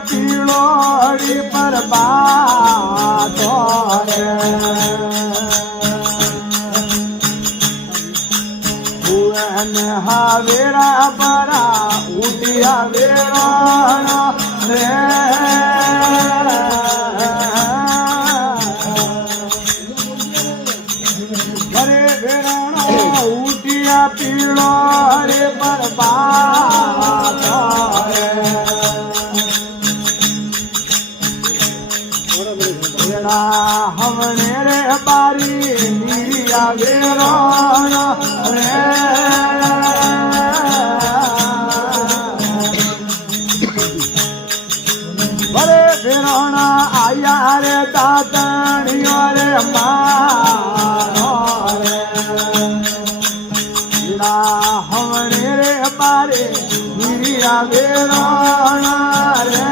પીળોડી પર બાતો હાવેરા પરા ઉઠ્યા વેરાણા રે હરે વેરાણા ઉઠ્યા પીળોડી પર બાતો હવણે રે બારી નીરિયા વેરાણા રે ભરે વેરાણા આયા રે દાતણીઓ રે મારો રે હવણે રે બારી નીરિયા વેરાણા રે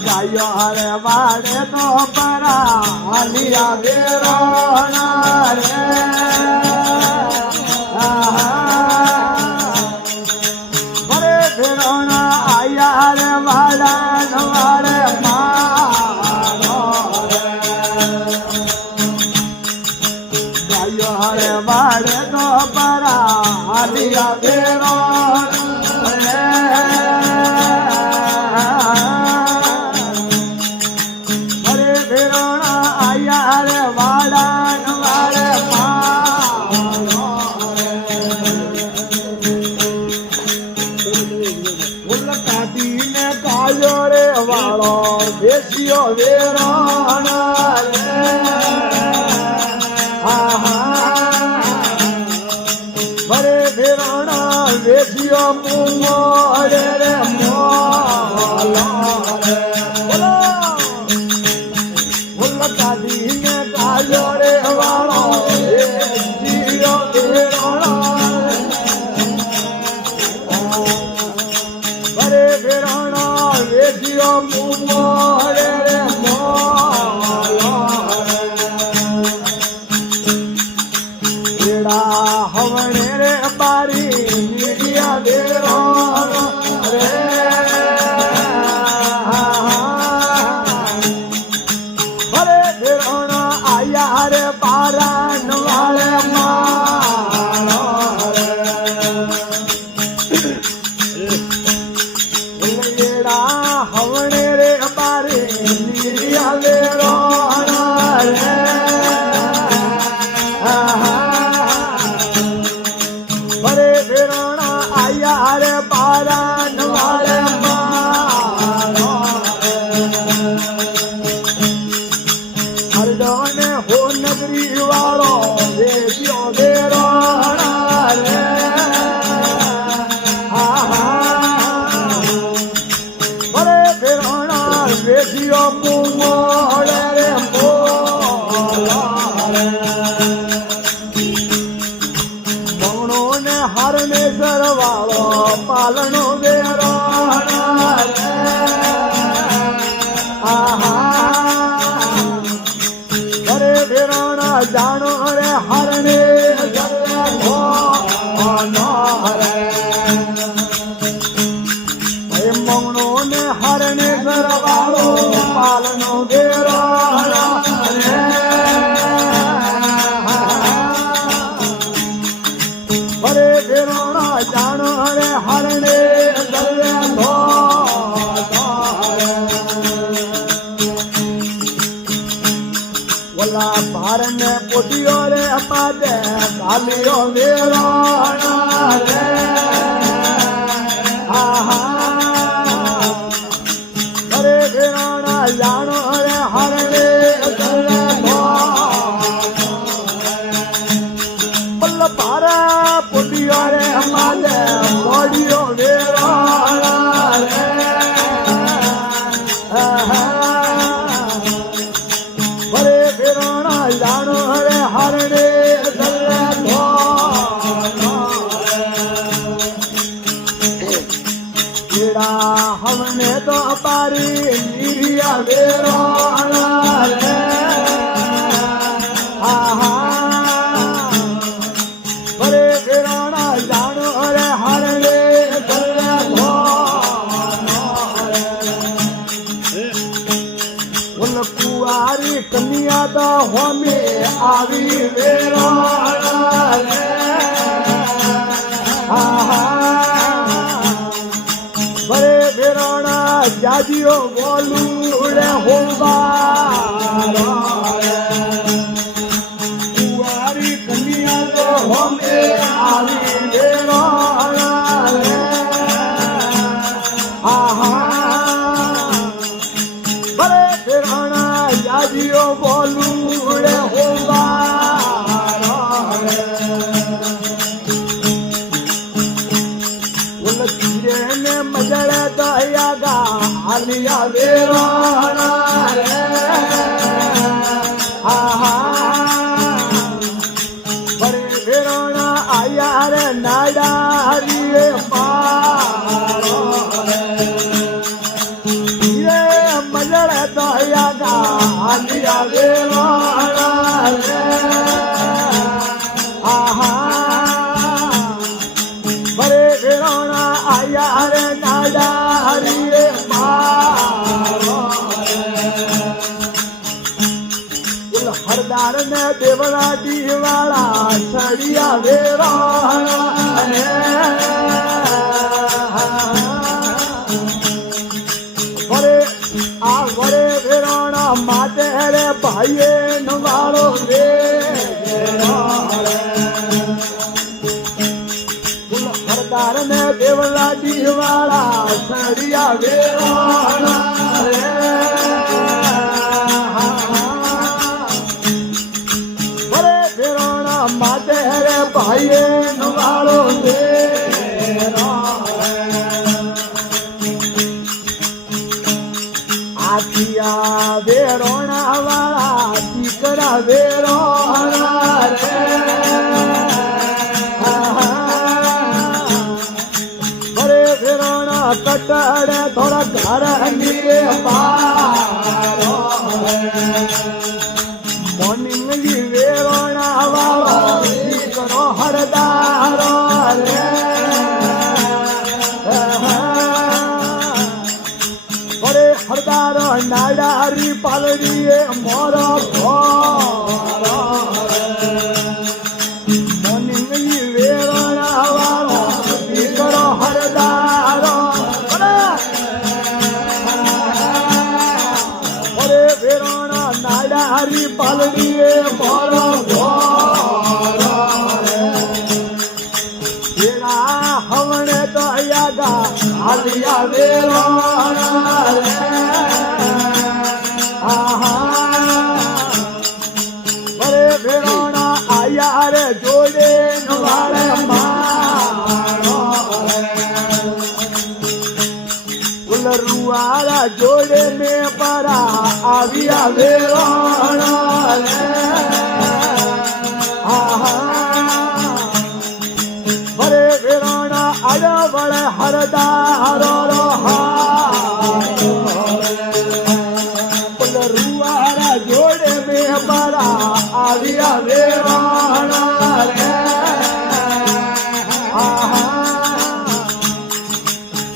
ગાયો હરે વાડે તો પરા હાલિયા વેરોણા રે હરે વેરોણા આયા રે વાડા નવાડે મારો ગાયો હરે વાડે તો પરા હાલિયા વેરોણા રે દેશીઓ વેરાણા રે ભરે વેરાણા વેશીઓ મોડે રે મોલા રે કાઢીને કાયો રે વાળો દેશીઓ વેરાણા ભરે વેરાણા વેશીઓ હવણે રે બારી નીરિયા વેરાણા રે ભરે વેરાણા આયા રે પારા નવાળે મારો રે હવણે રે બારી નીરિયા વેરાણા રે રે પારા નવાળે મારો હરડોને હો નગરી વાળો દેશીઓ વેરાણા રે ભરે વેરાણા વેશીઓ મોડે રે મોલા રે મૌણો ને હરને સરવાળો પાલનો વેરાણા રે ભરે વેરાણા જાણો રે હરણે રે મૌણો ને હરણે સરવાળો પાલનો વેરાણા રે ભરે વેરાણા જાણો રે હરણે ઓલા ભારને પોટીઓ રે અપાદે આલિયો વેરોણા રે અરે વેરોણા જાણો રે હરણે ભારા પુલિયો રે માલે મોડિયો વેરોણા રે ભરે વેરોણા જાણો રે હરણે हमने तो पारी निरिया वेरोણા रे भरे वेरोણા जानो रे हरणे उन कुआरी कन्या तो होमे आवी वेरोણા रे ભરે વેરોણા જાજીઓ બોલું રે હોવા કુંવારી કન્યા તો હોમે આવી વેરોણા રે ભરે વેરોણા જાજીઓ બોલું રે હોવા મજળ દયા ગા આલિયા વેરોણા રે ભરે વેરોણા આયા રે નાડા હરીએ પારો રે મજળ દયા ગા આલિયા વેરોણા રે ભરે વેરોણા આયા રે નાડા હરીએ પારો હરદાર ને દેવડા દીવાળા સડિયા વેરોણા રે ભરે આ વરે વેરોણા માટે રે ભાઈએ નવાળો રે હરદાર ને દેવડા દીવાળા સડિયા વેરોણા રે ભરે વેરોણા માટે રે ભાઈએ નવાળો રે આખિયા વેરોણા વાળા દીકરા વેરોણા રે વેરોણા કટડે થોડા ઘર અંગીરે પારો મોર્નિંગ જી વેરોણા વાળો દીકરો હરદારો રે અરે હરદારો નાડારી પાલડીએ મોરો મોર્નિંગ જી વેરોણા વાળો દીકરો હરદારો અરે વેરોણા નાડારી પાલડીએ મોરો એના હવણે તો અહીંયા ગા આલિયા વેરોણા રે અરે વેરોણા આયા રે જોડે નવાળે રૂવારા જોડે મે પરા આવ્યા વેરોણા રે ભરે વેરોણા આડો વળે હરદારો રૂવારા જોડે મે પરા આવ્યા વેરોણા રે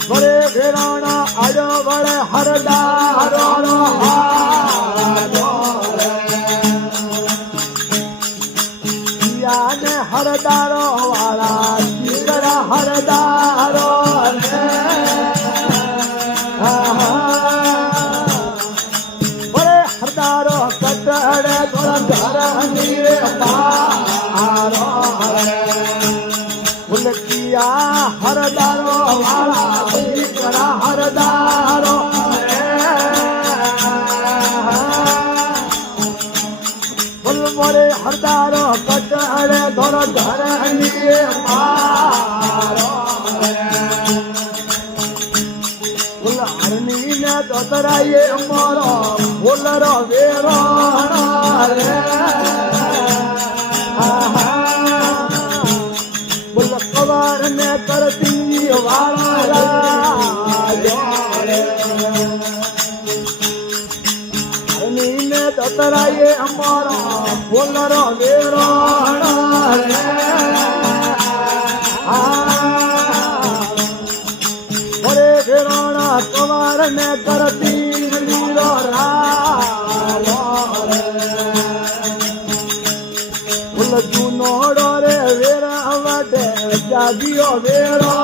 ભરે વેરોણા આડો વળે હરદારો ને હરદારો વાળા દીકરા હરદારો રે ભરે હરદારો કટડે થોડા ઘર નીરે પારો ફૂલકિયા હરદારો વાળા દીકરા હરદારો ફૂલ મોરે હરદારો કટડે ધોર ધરણીએ મારો ફૂલ હરણી ને દોતરાએ મારો ફૂલરો વેરો રે કવાર ને કરતી વાળા ને દતરાએ અમારો બોલરો વેરો અરે વેરોણા કવાર ને કરતી જૂનોડો રે વેરા વડે જાગીઓ વેરો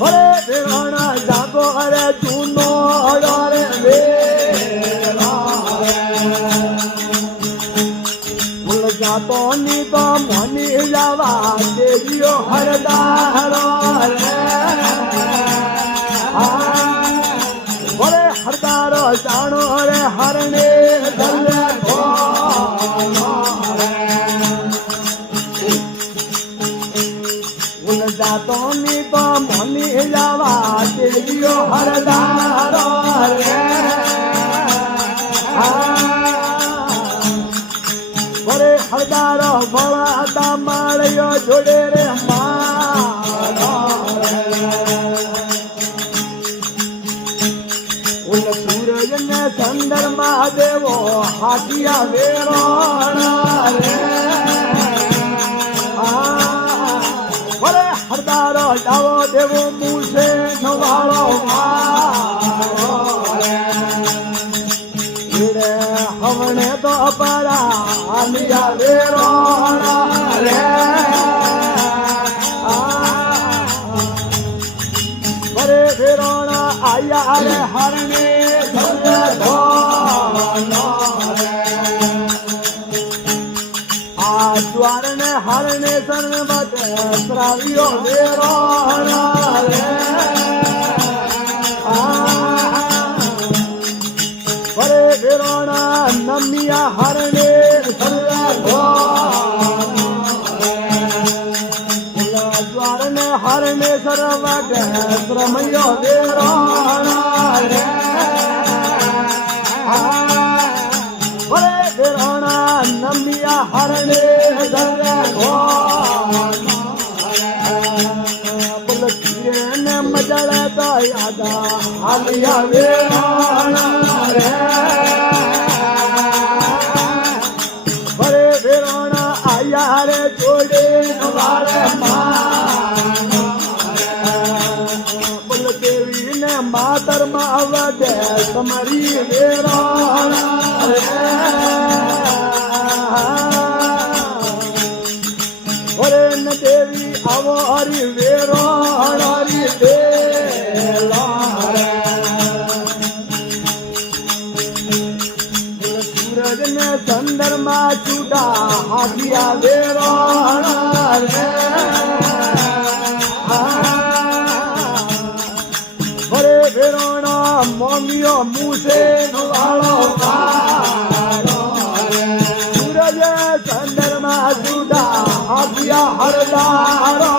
અરે વેરોણા જાગો અરે જૂનોડો રે ભૂલ જાતો ની તો મની જવા દેવીઓ હરદારો રે હરદારો જાણો રે હરણે ભૂલ જાતો ની તો મની જવા દેવીઓ હરદારો રે હરદારો ભળાતા માળ્યો જોડે રે સૂરજ ને ચંદ્રમાં દેવો હાથિયા વેરો રે હરદારો જાવો દેવો મૂસે નવાળો રે હવણે તો અપરા આલિયા વેરો રે રે વેરોણા આયા રે હરણે આ દ્વાર ને હરણે સર્વત શ્રાવ્યો વેરો રે વેરોણા નમિયા હરણે દ્વાર ને હરણે સર્વત શ્રમયો વેરો વેરોણા નમિયા હરણે ને મજળ તો યાદા હાલિયા વેરોણા વેરોણા આયા રે જોડે દેવી ને માતર માં આવડે તમારી વેરોણા ઓરે ન દેવી આવો હરી વેરો હરી સૂરજ ને ચંદ્રમાં ચૂડા હાથિયા વેરો હરે વેરોણા મમ્મીઓ મૂસે વાળો સૂરજ ચંદ્રમાં ચૂડા હાથિયા હરદારો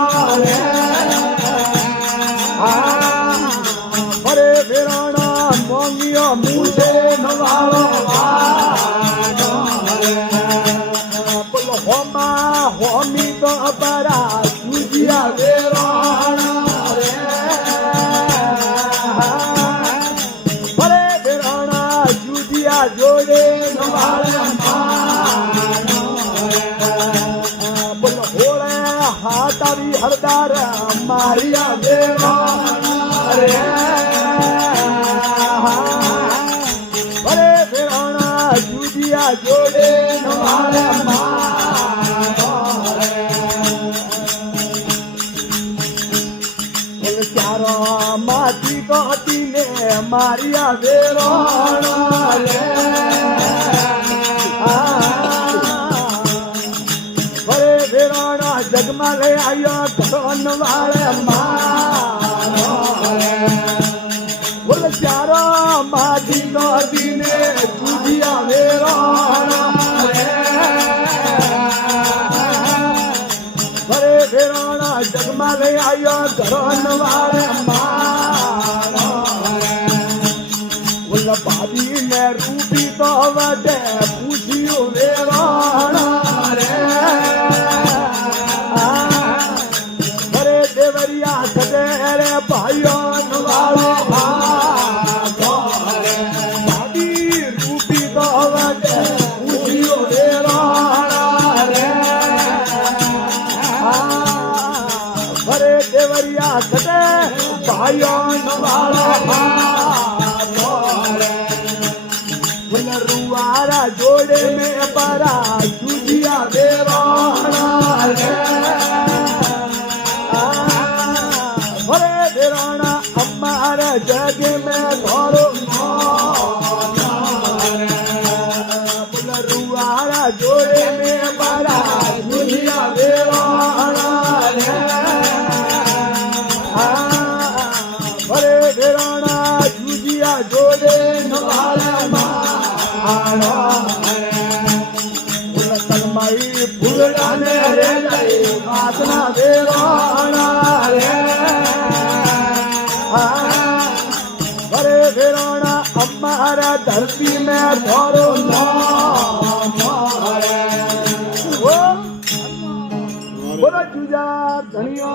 હરે વેરોણા મમ્મીઓ મૂસે વાળો હોમા હોમી તો અપરા સુજિયા વેરોણા હરે વેરોણા જુજિયા જોડે બોલો હોળે હાથ આવી હરદાર મારિયા વેરોણા હરે વેરોણા જુજિયા જોડે માથી કહતી ને મારિયા વેરોણા જગમાં લઈ આવ્યો ધન વાળે મારો બોલ ચારો માજી નો દીને જુજિયા વેરોણા ભરે વેરોણા જગમાં લઈ આવ્યો ધન વાળે મારો બોલ ભાભી ને રૂપી તો વડે પૂછ્યું વેરોણા રે દેવરિયા સદે રે ભાઈઓ વાળો ભાભી રૂપી તો વડે પૂછ્યું વેરોણા રે ભરે દેવરિયા સદે ભાઈઓ વાળો રૂવારા જોડે મેં પરા જુજિયા વેરોણા રે ભરે વેરોણા અમારા જગે મેં થોડો રૂવારા જોડે મેં પરા જુજિયા વેરોણા રે ભરે વેરોણા જુજિયા જોડે તલમાઈ ફૂલડાને રે હાથના વેરોણા રે ભરે વેરોણા અમારા ધરતી મેં થોડો બોલો જુજા ધણીઓ